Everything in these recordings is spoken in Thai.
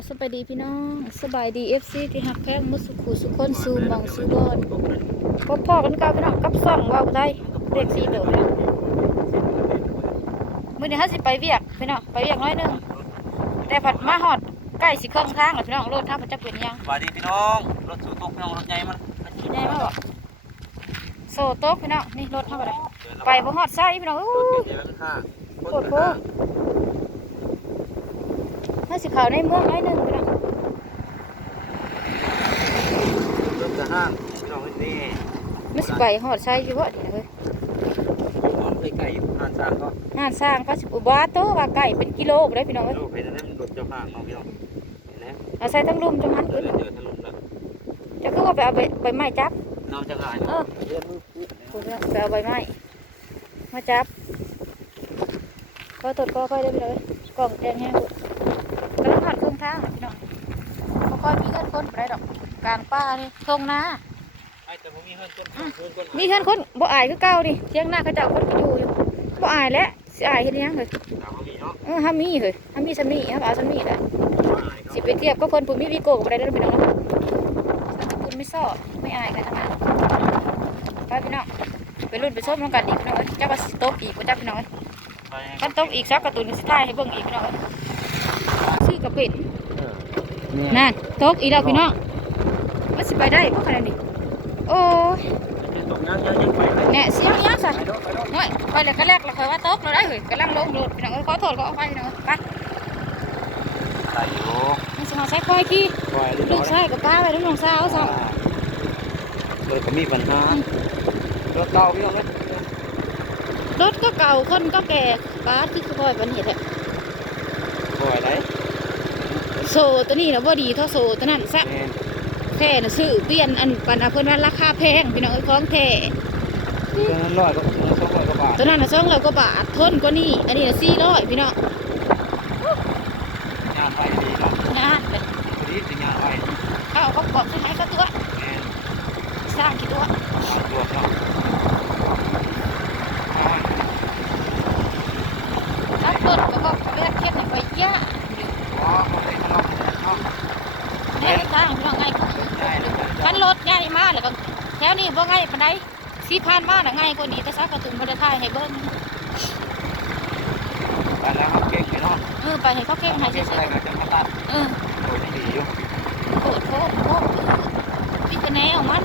กับสบายดีพี่น้องสบายดีเอฟซีที่หักแพงมุสุขุสุคนซูมองซูบอลพบพ่อกันกับพี่น้องกับซ่องว่าวได้เด็กสีเดิมแล้วมื้อนี้เฮาสิไปเวียกพี่น้องไปเวียกน้อยหนึงแต่ผัดมาฮอดใกล้สิครึ่งทางแล้วพี่น้องรถทางมันจะเป็นหยังสวัสดีพี่น้องรถสูตกพี่น้องรถใหญ่มันแน่มาบ่โซโต๊ะพี่น้องนี่รถเฮาบ่ได้ไปบ่ฮอดไส้พี่น้องอู้รถเก๋งมันห้าโคตรโคตร เฮาสิเขาในเมืองน้อยหนึ่งพี่น้องรถจะห้างพี่น้องนี่มันสิไปฮอดไส้อยู่บ่นี่นะเฮ้ยนอนไปไก่ผ่านสร้างก็งานสร้างก็สิบว่าโตว่าไก่เป็นกิโลบ่ได้พี่น้องเอ้ยลูกไปนั่นมันรถเจ้าห้างน้องพี่น้องเห็นไหมเอาใส่ทั้งรุมจังหันขึ้นจะคือว่าไปเอาใบใบไม้จับน้องจะง่ายเออคุณไปเอาใบไม้มาจับก็ตรวจก็ค่อยได้พี่น้องเอ้ยกล่องแดงแห้ง ทางพี่น้องบ่ค่อยมีเงินคนไปได้ดอกกลางป่านี่ทรงนาไอ้แต่ผมมีเงินต้นเงินต้นมีเงินคนบ่อายคือเก่าดิเที่ยงหน้าเขาเจ้าคนก็อยู่อยู่บ่อายแล้วสิอายเฮ็ดหยังเฮ้ยถามว่ามีเนาะเออห้ามีเฮ้ยห้ามีสำนีห้าเอาสำนีแหละสิไปเทียบก็คนปุ่นมีวีโก้ก็ได้แล้วพี่น้องเนาะสกุลไม่ซ่อไม่อายกันทั้งนั้นไปพี่น้องไปรุ่นไปส้มน้องกันอีกพี่น้องเอ้ยจ้าว่าสิตบอีกว่จ้าพี่น้องเอ้ยกันตบอีกซักกระตุนสิท้ายให้เบิ่งอีกพี่น้องเอ้ยซื้อกระปิด นั่นตกอีกแล้วพี่น้องมันสิไปได้พวกขนาดนี้โอ้ยตกงานยังยังไปไปแน่เสียงยังซะไปไปน้อยไปเลยก็แรกเราเคยว่าตกเราได้เฮ้ยกำลังลงโดดพี่น้องเอ้ยขอโทษขออภัยพี่น้องเอ้ยไปไปอยู่มันสิมาใช้ควายขี้ไปลูกชายกับป้าไปลูกน้องสาวซ้รถก็มีปัญหารถเก่าพี่น้องรถก็เก่าคนก็แก่ป้าที่คือคอยปันเหตุแหละปล่อยไร โซตัวนี้นะว่าดีเท่าโซตัวนั้นซะแมนแท้น่ะซื้อเปลี่ยนอันปันเอาเพิ่นว่าราคาแพงพี่น้องเอ้ยของแท้เดือนนั้นร้อยก็สองร้อยกว่าบาทตัวนั้นน่ะสองร้อยกว่าบาททนกว่านี้อันนี้น่ะสี่ร้อยพี่น้องงานไปดีเนาะงานเลยดีสิงานไปเขาเอาเขาบอกใช่ไหมก็ตัวแมนสร้างกี่ตัว ตรวจเนาะ รักรถก็บอกเขาเลือกเทียบหนึ่งไปเยอะ อ๋อเขาไปข้างนอกเนาะ แน่ทางพี่น้องไง ได้เลย คันรถใหญ่มากแล้วก็แถ วนี้บ่ไงปานใดสี่พันมากน่ะง่ายกว่านี้แต่ซักกระตุ้นบ่ได้ถ่ายให้เบิ่งไปแล้วครับเก่งไปเนาะเออไปให้เขาเก่งให้เก่งซื่อะไรอก็จะมาตัดๆเออโอ้ยดีอยู่โคตรโคตรโคตรพี่คะแนนมัน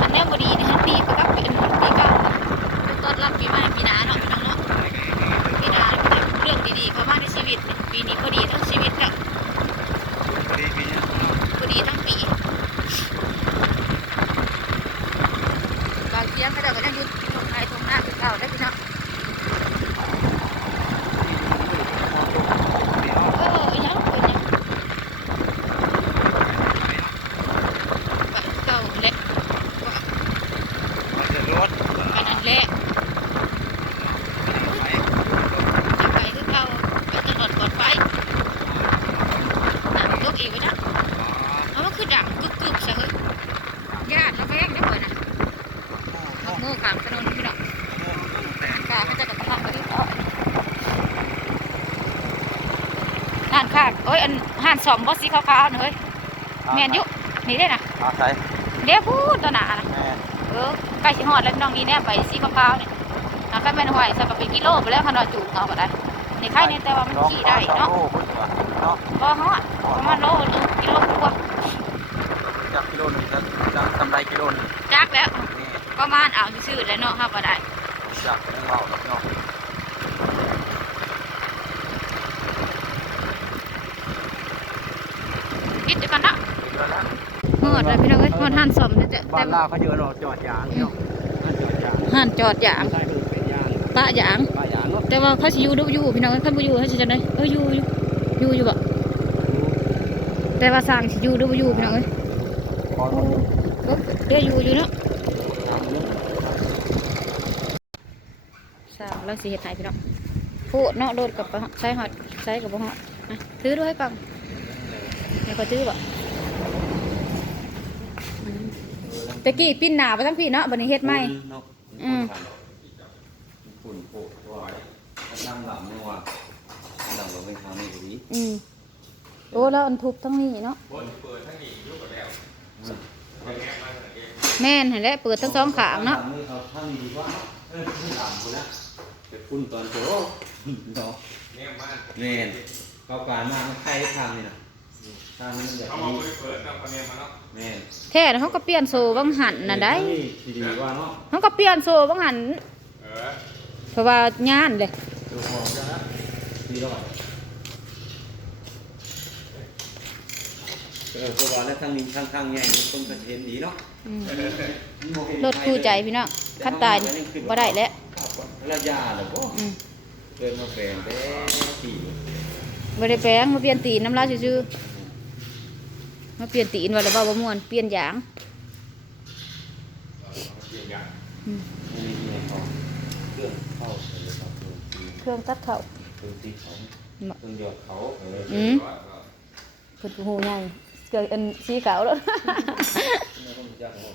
อันแนวบดีนี่ฮะปีไปกับเป็นปีเก่าต้อนรับปีใหม่ปีหน้าเนาะพี่น้องเนาะปีหน้าเรื่องดีๆเข้ามาในชีวิตปีนี้พอดีทั้งชีวิตแล้วดีปีนี้พอดีทั้งปีบางเสียงเขาเจะก็ยังดูตรงไหนตรงหน้าคือเก่าได้อพี่น้องเอออีหยังเป็นหยังเก่าเล็ก มันจะรถ อันนั้น แหละไปจะไปคือเก่าไปตลอดก่อนไปนั่นลูกอีกไว้นะเอามันคือดังกึกกึกๆซะเฮ้ยญาติระแวงได้อเปิดนะบักโม่ขามถนนพี่น้องกาเขาจะกระทำกันที่ต่อห่านขาดโอ้ยอันห่านสอมบอสสีขาวๆนะเฮ้ยแมนอยุนี่ได้นะอาศัยเดี๋ยวพูดตัวหนานะแม่ เออใกล้สิฮอดแล้วพี่น้องนี่แน่ไปสีขาวๆนี่หาใกล้แม่นหอยสักกับเป็นกิโลไปแล้วขนาดจูบเอาก็ได้นี่ใครเนี่ยแต่ว่ามันขี่ได้เนาะเนาะพอฮอดประมาณโลนึงกิโลกว่าจากกิโลหนึ่งจะจะทำไรกิโลหนึ่งจักแล้วนี่ประมาณเอาซื่อๆแล้วเนาะครับว่าได้จากเป็นเบาเนาะคิดเดี๋ยวกันเนาะ ฮอดแล้วพี่น้องเอ้ยฮอดห่านสอมเนี่ยจะบ้าแต่นลาวเขาเยอะเนาะจอดยางเนาะจอดยางห่านจอดยางใช่คือเป็นยางปะยาง ป้ายางเนาะแต่ว่าเขาสิอยู่ดูอยู่พี่น้องเอ้ยเขาบ่อยู่เขาสิจังได๋เอออยู่อยู่อยู่อยู่บ่แต่ว่าสร้างสิอยู่ดูบ่อยู่พี่น้องเอ้ยขอโอ้เออเดี๋ยวอยู่อยู่เนาะสร้างแล้วสิเฮ็ดให้พี่น้องพูดเนาะโดดกับใช้ฮอดใช้กับบ่ฮอดอะถือด้วยให้ฟังให้เขาถือบ่อืม ตะกี้ปิ้นหน้าไปทั้งพี่เนาะบัดนี้เฮ็ดใหม่อืม ฝุ่นโผล่ตัวนั่งหลังนี่ว่านั่งหลังลงไปหาางนี้ก็ดีอืมโอ้แล้วอันทุบทั้งนี้เนาะแม่นเห็นแล้วเปิดทั้งสองขางเนาะทางนี้เอาทางนี้ดีกว่าเนาะเออคุณตามคุณนะไปคุณตอนโตเนาะเนี่ยมันแม่นเขาการมามันใครทางนี่นะทางนี้มันอยากเขาดีมาเปิดเปิดกับคะแนนมาแล้วแม่น แท้น่ะเขาก็เปลี่ยนโซ่บังหันน่ะได้นี่สิดีกว่าเนาะเขาก็เปลี่ยนโซ่บังหันเออเพราะว่าย่านเลยตัวหอมจะนะดีร้อยเออตัวว่าแล้วทางนี้ทางทางใหญ่นี่คนก็เห็นดีเนาะอืมรถคู่ใจพี่น้องคันตายบ่ได้แล้วระยะเหรอบ่อืมเดินมาแฝงแต่ปีบ่ได้แปลงมาเปลี่ยนตีนน้ำลายซื่อๆ มาเปลี่ยนตีนว่าแล้วบ่บ่ม่วนเปลี่ยนยางเปลี่ยนอย่างอืมนี่นี่นี่เขาเครื่องเข้าไปเลยครับเครื่องเครื่องตัดเข้าเครื่องตีเขาเครื่องหยอดเขาเอออืมว่าก็เพิ่นผู้ฮู้ใหญ่เกิดอันสีขาวแล้วไม่ต้องยากหรอก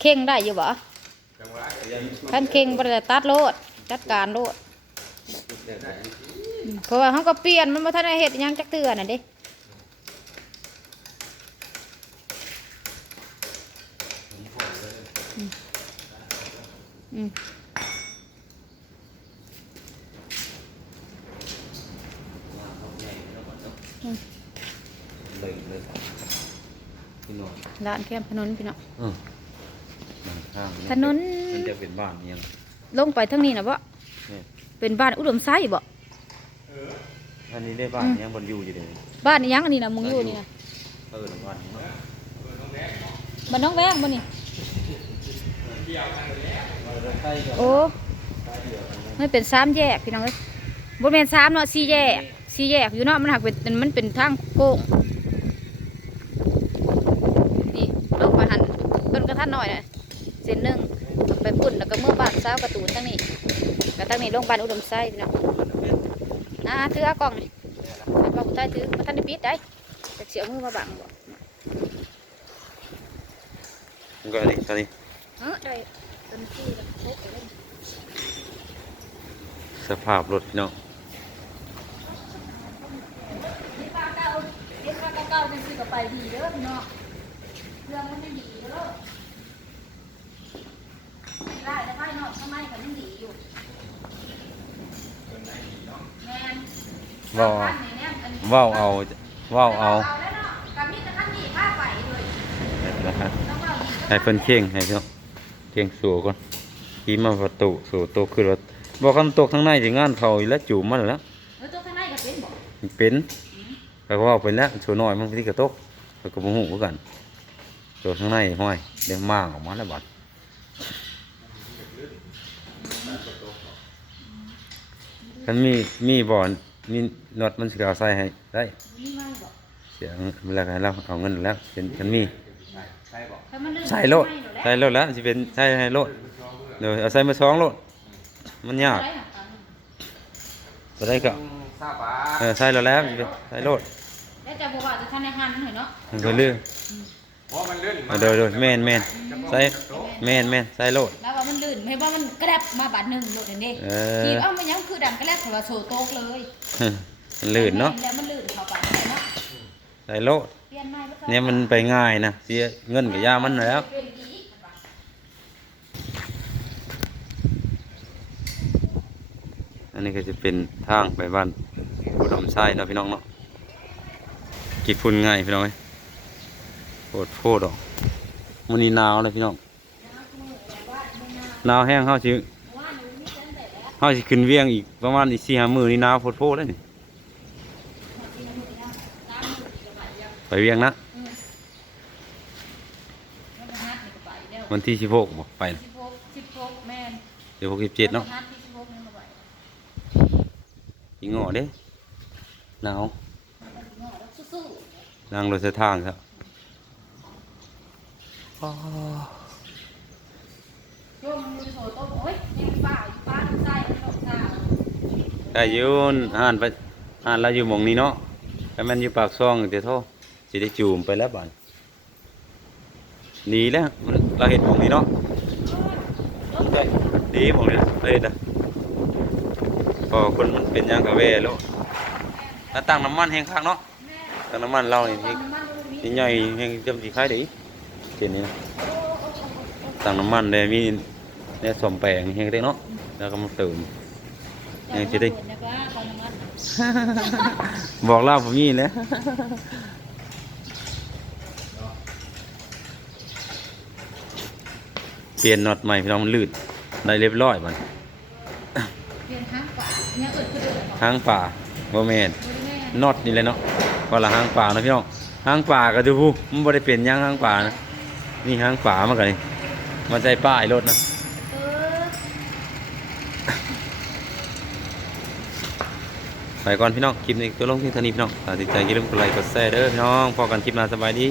เข่งได้อยู่บ่จังหวะยันคันเข่งบ่ได้ตัดโลดจัดการโลดแต่ไหนอืม เพราะว่าเขาก็เปลี่ยนมันบ่ทันได้เฮ็ดหยังจักเทื่อน่ะเด้อืมอืมมาเขาใหญ่แล้วก่อนเนาะอืมเลยเลยพี่น้องร้านแคมถนนพี่น้องอืมข้างถนนมันจะเป็นบ้านยังลงไปทางนี้น่ะบ่นี่เป็นบ้านอุดมไซบ่ อันนี้ได้บ้านยังบนอยู่อยู่เลยบ้านอิหยังอันนี้น่ะมึงอยู่นี่น่ะเออบ้านนี้เนาะบ้านน้องแวงบ่นี่ใช่ก็โอ้มันเป็นสามแยกพี่น้องเอ้ยบ่แม่นสามเนาะสี่แยกสี่แยกอยู่เนาะมันหักเป็นมันเป็นทางโค้งนี่ลงไปหันต้นกระทันหน่อยน่ะเส้นหนึงไปปุ่นแล้วก็เมื่อบ้านสาวการะตูนทั้งนี้ก็ทั้งนี้ลงบ้านอุดมไซพี่น้อง อ่าถือเอากล้องนี่ให้ป้าผู้ใต้ถือมาทันได้ปิดได้จะเสียมือมาบังบ่มันก็อันนี้ตอนนี้เออได้เต็มที่แล้วครบไปเลยสภาพรถพี่น้องนี่ป้าเก่าเรียกป้าเก่าจังซี่ก็ไปดีเด้อพี่น้องเครื่องมันไม่ดีเด้อได้แต่ภายนอกข้างในก็ยังดีอยู่ แม่นว่าวบ้นนี่เนี่ยอันนี้ว่าวเอาว่าวเอาเอาแล้วเนาะกับมีแต่คันนี้พาไปเลยนะฮะต้องว่าดีให้เพิ่นเข่งให้พี่น้องเข่งสู่ก่อนขี่มาประตูสู่โตขึ้นรถบอกกันตกทั้งในสิงานเขาอีกแล้วจูบมันแล้วเออตัวข้างในก็เป็นบ่มันเป็นไปว่าไปแล้วโชว์น้อยมันที่กระตกไปกับหูคือกันตัวข้างในห้อยเดี๋ยวมางออกมาแล้วบัด คันมีมีบ่อนมีน็อตมันสิเอาใส่ให้ได้มีไหมบ่เสียเวลาให้เราเอาเงินแล้วเป็นคันมีถ้ามันลื่นใส่โลดใส่ใส่โลดแล้วสิเป็นใส่ให้โลดเดี๋ยวเอาใส่มาสองโลดมันยากได้หรอคะบ่ได้ก็ทราบป่ะเออใส่แล้วแล้วสิเป็นใส่โลดแล้วจะบอกว่าจะทานในหันหน่อยเนาะมันก็เรื่อง เพราะมันเลื่อนเอาโดยโดยแม่นแม่นใส่แม่นแม่นใส่โลดแล้วว่ามันลื่นไม่ว่ามันกระแดบมาบาดหนึ่งโลดเด่นเด้เอทีอเอ้ามันยังคือดังกระแดบถือว่าโชว์โต๊ะเลยมันลื่นเนาะแล้วมันลื่นเข้าไปได้เนาะใส่โลดเปลี่ยนใหม่บ่ต้องเนี่ยมันไปง่ายนะเสียเงินกับยามันแล้วเป็นอีกอันนี้ก็จะเป็นทางไปบ้านบุดมไส้เนาะพี่น้องเนาะกิดฝุ่นง่ายพี่น้องเอ้ย โคตรโคตรดอกมันนี้หนาวเลยพี่น้องหนาวแห้งเข้าชิเข้าสิขึ้นเวียงอีกประมาณอีกสี่ห้ามือนี่หนาวโคตรโคตรเลยนี่ไปเวียงนะมันก็ฮัดนี่ก็ไปแล้ววันที่สิบหกบอกไปนะสิบหกสิบหกแม่นเดี๋ยวหกสิบเจ็ดเนาะฮัดที่สิบหกนี่มาไปอีงอเด้หนาวสู้นั่งรถเส้นทางครับๆโยมมือโต๊ะโอ้ยยังป้าอยู่ป้าน้ำใจตาได้อยืนอ่านไปอ่านเราอยู่หมองนี้เนาะแต่มันอยู่ปากซองเดี๋ยวโทษสิได้จูมไปแล้วบ้านดีแล้วเราเห็นหมองนี้เนาะใช่ดีหมองนี้เราเห็นนะอคนมันเป็นยังกะเวโลดถ้าตั้งน้ำมันแห้งคักเนาะตั้งน้ำมันเราเนี่เอาน้ำมันดูดินี่ใหญ่แห้งจำสิคล้ายด้ เจนนี้นะตั้งน้ำมันได้มีเนี่ยสมแปลงแห้งได้เนาะแล้วก็มาเติมยังสิได้เดี๋ยวว่าเอาน้ำมันบอกเล่าผมนี่แหล้วเปลี่ยนน็อตใหม่พี่น้องมันลื่นได้เรียบร้อยมันเปลี่ยนห้างป่าเนี่ยเอิดคือเดิมหางป่าบ่แม่นบริแม่น็อตนี่เลยเนาะว่าละหางป่านะพี่น้องหางป่าก็ดูผู้มันบ่ได้เปลี่ยนหยังหางป่านะ นี่ห้างฝามากันนี่มาใจป้ายรถนะไปก่อนพี่น้อง คลิปนี้ตัวลงที่เท่านี้พี่น้องตัดสินใจอย่าลืมกดไลค์กดแชร์เด้อพี่น้องพอกันคลิปหน้าสบายดี